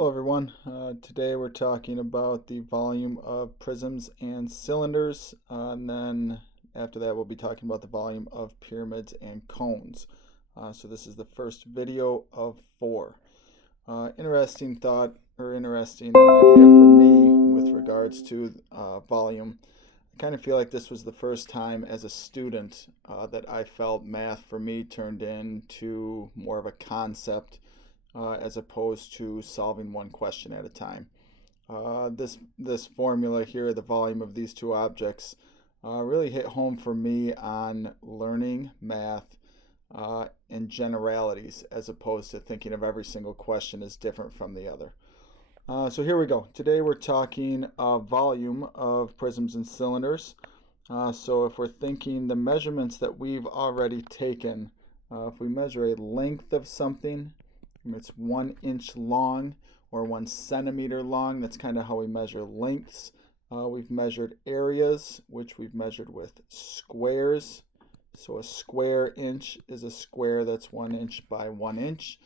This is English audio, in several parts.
Hello everyone. Today we're talking about the volume of prisms and cylinders, and then after that we'll be talking about the volume of pyramids and cones. So this is the first video of 4. Interesting thought or interesting idea for me with regards to volume. I kind of feel like this was the first time as a student that I felt math for me turned into more of a concept as opposed to solving one question at a time. This formula here, the volume of these two objects, really hit home for me on learning math in generalities as opposed to thinking of every single question as different from the other. So here we go. Today we're talking volume of prisms and cylinders. So if we're thinking the measurements that we've already taken, if we measure a length of something, it's 1 inch long or 1 centimeter long. That's kind of how we measure lengths. We've measured areas, which we've measured with squares. So a square inch is a square that's 1 inch by 1 inch.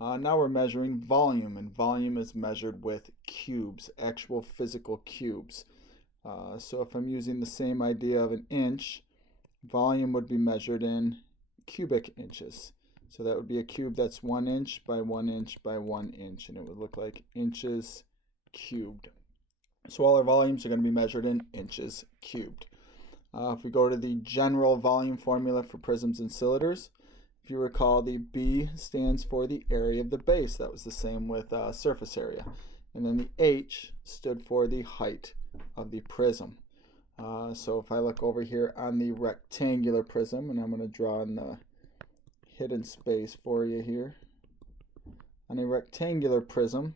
Now we're measuring volume, and volume is measured with cubes, actual physical cubes. So if I'm using the same idea of an inch, volume would be measured in cubic inches. So that would be a cube that's 1 inch by 1 inch by 1 inch, and it would look like inches cubed. So all our volumes are going to be measured in inches cubed. If we go to the general volume formula for prisms and cylinders, if you recall, the B stands for the area of the base. That was the same with surface area. And then the H stood for the height of the prism. So if I look over here on the rectangular prism, and I'm going to draw in the hidden space for you here. On a rectangular prism,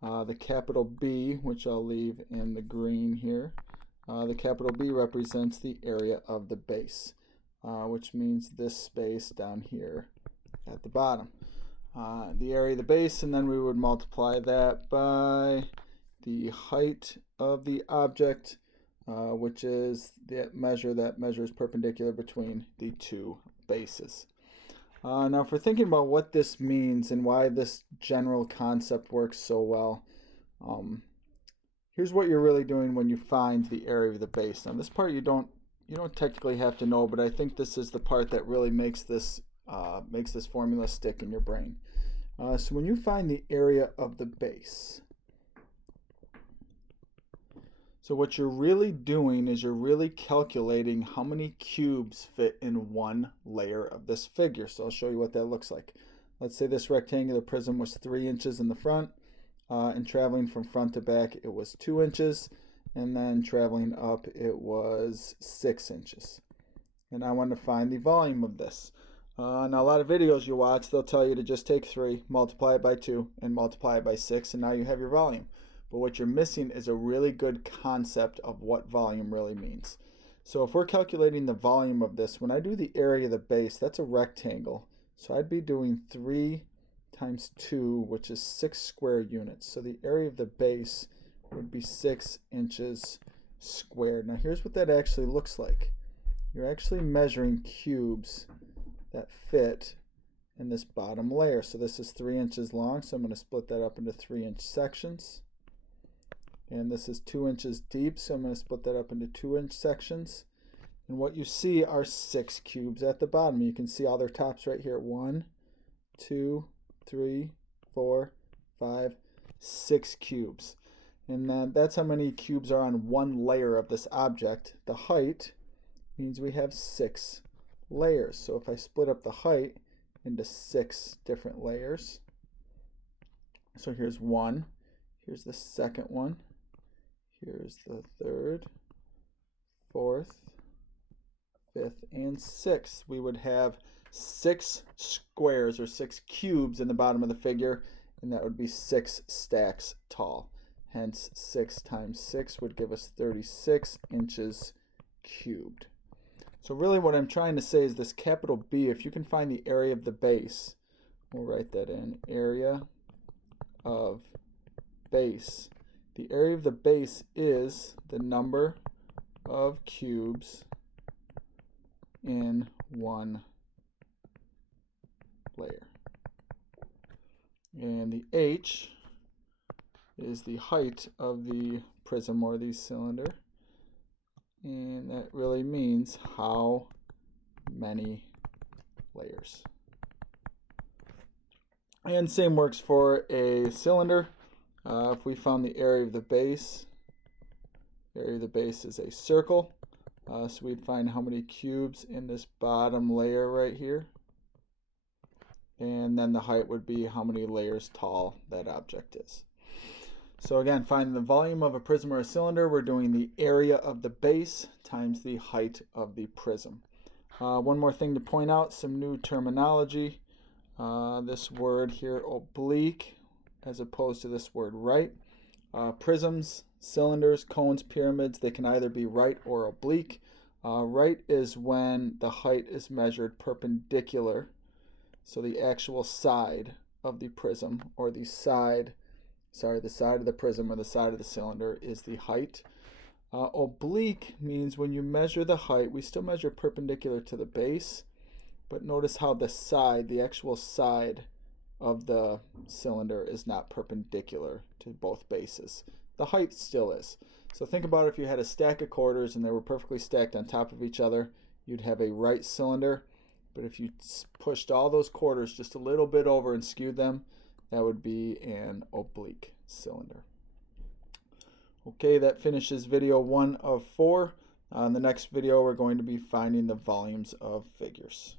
the capital B, which I'll leave in the green here, the capital B represents the area of the base, which means this space down here at the bottom. The area of the base, and then we would multiply that by the height of the object, which is that measures perpendicular between the two bases. Now, if we're thinking about what this means and why this general concept works so well, here's what you're really doing when you find the area of the base. Now, this part you don't technically have to know, but I think this is the part that really makes this formula stick in your brain. So when you find the area of the base, so what you're really doing is you're really calculating how many cubes fit in one layer of this figure. So I'll show you what that looks like. Let's say this rectangular prism was 3 inches in the front, and traveling from front to back it was 2 inches, and then traveling up it was 6 inches. And I want to find the volume of this. Now a lot of videos you watch, they'll tell you to just take 3, multiply it by 2, and multiply it by 6, and now you have your volume. But what you're missing is a really good concept of what volume really means. So if we're calculating the volume of this, when I do the area of the base, that's a rectangle. So I'd be doing 3 times 2, which is 6 square units. So the area of the base would be 6 inches squared. Now here's what that actually looks like. You're actually measuring cubes that fit in this bottom layer. So this is 3 inches long, so I'm going to split that up into 3-inch sections. And this is 2 inches deep, so I'm going to split that up into 2-inch sections. And what you see are 6 cubes at the bottom. You can see all their tops right here. 1, 2, 3, 4, 5, 6 cubes. And then that's how many cubes are on one layer of this object. The height means we have 6 layers. So if I split up the height into 6 different layers, so here's 1, here's the second one, here's the 3rd, 4th, 5th, and 6th. We would have 6 squares or 6 cubes in the bottom of the figure, and that would be 6 stacks tall. Hence 6 times 6 would give us 36 inches cubed. So really what I'm trying to say is this capital B, if you can find the area of the base, we'll write that in, area of base. The area of the base is the number of cubes in one layer. And the H is the height of the prism or the cylinder, and that really means how many layers. And same works for a cylinder. If we found the area of the base is a circle, so we'd find how many cubes in this bottom layer right here, and then the height would be how many layers tall that object is. So again, finding the volume of a prism or a cylinder, we're doing the area of the base times the height of the prism. One more thing to point out, some new terminology. This word here, oblique, as opposed to this word right. Prisms, cylinders, cones, pyramids, they can either be right or oblique. Right is when the height is measured perpendicular, so the actual side of the prism, or the side of the prism or the side of the cylinder is the height. Oblique means when you measure the height, we still measure perpendicular to the base, but notice how the side, the actual side of the cylinder is not perpendicular to both bases. The height still is. So think about if you had a stack of quarters and they were perfectly stacked on top of each other, you'd have a right cylinder. But if you pushed all those quarters just a little bit over and skewed them, that would be an oblique cylinder. Okay, that finishes video 1 of 4. In the next video, we're going to be finding the volumes of figures.